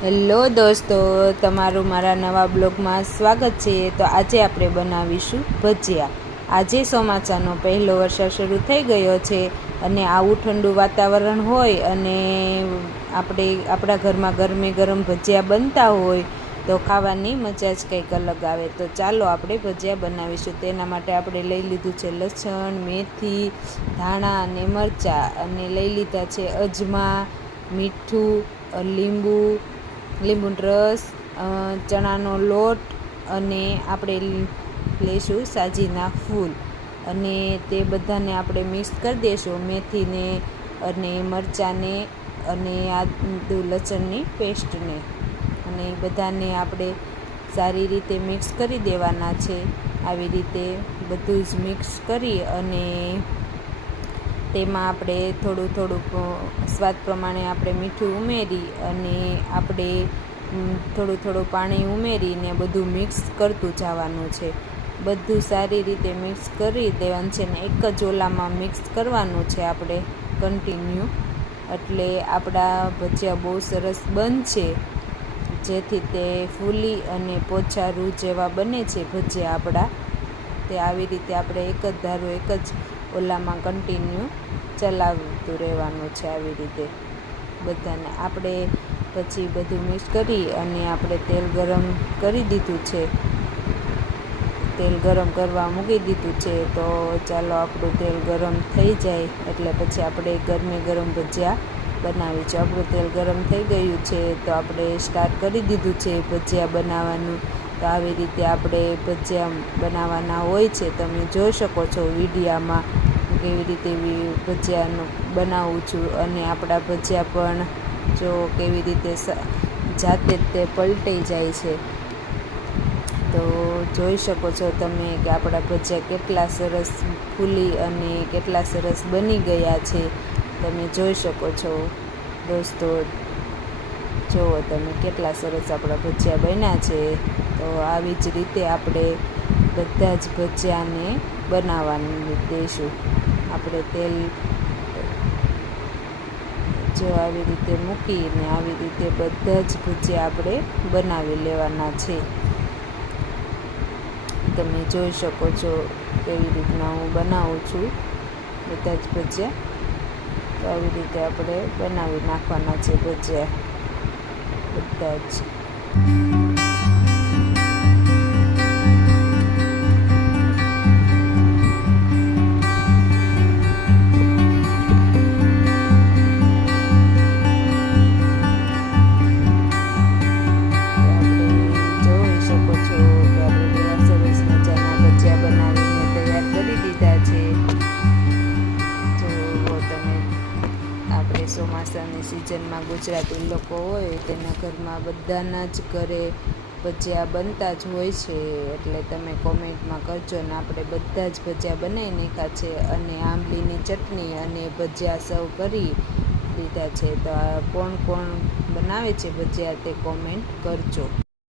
Hello દોસ્તો, તમારું મારા નવા બ્લોગમાં સ્વાગત છે। તો આજે આપણે બનાવીશું ભજીયા। આજે ચોમાસાનો પહેલો વરસાદ શરૂ થઈ ગયો છે અને આવું ઠંડુ વાતાવરણ હોય અને આપણા ઘરમાં ગરમે ગરમ ભજીયા બનતા હોય તો ખાવાની મજા જ કંઈક અલગ આવે। તો ચાલો આપણે ભજીયા બનાવીશું। તેના માટે આપણે લઈ લીધું છે લસણ, મેથી, ધાણા અને મરચાં, અને લઈ લીધા છે અજમા, મીઠું, લીંબુનો રસ, ચણાનો લોટ, અને આપણે લઈશું સાજીના ફૂલ, અને તે બધાને આપણે મિક્સ કરી દઈશું। મેથીને અને મરચાંને અને આદુ લસણની પેસ્ટને, અને એ બધાને આપણે સારી રીતે મિક્સ કરી દેવાના છે। આવી રીતે બધું જ મિક્સ કરી અને તેમાં આપણે થોડુંક સ્વાદ પ્રમાણે આપણે મીઠું ઉમેરી અને આપણે થોડું પાણી ઉમેરીને બધું મિક્સ કરતું જવાનું છે। બધું સારી રીતે મિક્સ કરી દેવાનું છે ને એક જ ઓલામાં મિક્સ કરવાનું છે આપણે કન્ટિન્યુ, એટલે આપણા ભજીયા બહુ સરસ બનશે, જેથી તે ફૂલી અને પોચા રૂ જેવા બને છે ભજીયા આપણા। તે આવી રીતે આપણે એક જ ધારું એક જ ઓલામાં કન્ટિન્યુ ચલાવતું રહેવાનું છે। આવી રીતે બધાને આપણે પછી બધું મિક્સ કરી અને આપણે તેલ ગરમ કરી દીધું છે, તેલ ગરમ કરવા મૂકી દીધું છે। તો ચાલો આપણું તેલ ગરમ થઈ જાય એટલે પછી આપણે ગરમે ગરમ ભજીયા બનાવીશું। આપણું તેલ ગરમ થઈ ગયું છે તો આપણે સ્ટાર્ટ કરી દીધું છે ભજીયા બનાવવાનું। તો આવી રીતે આપણે ભજીયા બનાવવાના હોય છે। તમે જોઈ શકો છો વિડીયામાં કેવી રીતે ભજીયાનું બનાવું છું, અને આપણા ભજીયા પણ જો કેવી રીતે જાતે જ તે પલટાઈ જાય છે। તો જોઈ શકો છો તમે કે આપણા ભજીયા કેટલા સરસ ફૂલી અને કેટલા સરસ બની ગયા છે। તમે જોઈ શકો છો દોસ્તો, જુઓ તમે કેટલા સરસ આપણા ભજીયા બન્યા છે। તો આવી જ રીતે આપણે બધા જ ભજીયાને બનાવવાનું દઈશું। આપણે તેલ જો આવી રીતે મૂકીને આવી રીતે બધા જ ભજીયા આપણે બનાવી લેવાના છે। તમે જોઈ શકો છો કેવી રીતના હું બનાવું છું બધા જ ભજીયા। તો આવી રીતે આપણે બનાવી નાખવાના છે ભજીયા બધા જ। ચોમાસાની સિઝનમાં ગુજરાતી લોકો હોય તેના ઘરમાં બધાના જ ઘરે ભજીયા બનતા જ હોય છે, એટલે તમે કોમેન્ટમાં કરજો ને આપણે બધા જ ભજીયા બનાવી નાખ્યા છે, અને આંબલીની ચટણી અને ભજીયા સર્વ કરી દીધા છે। તો કોણ કોણ બનાવે છે ભજીયા તે કોમેન્ટ કરજો।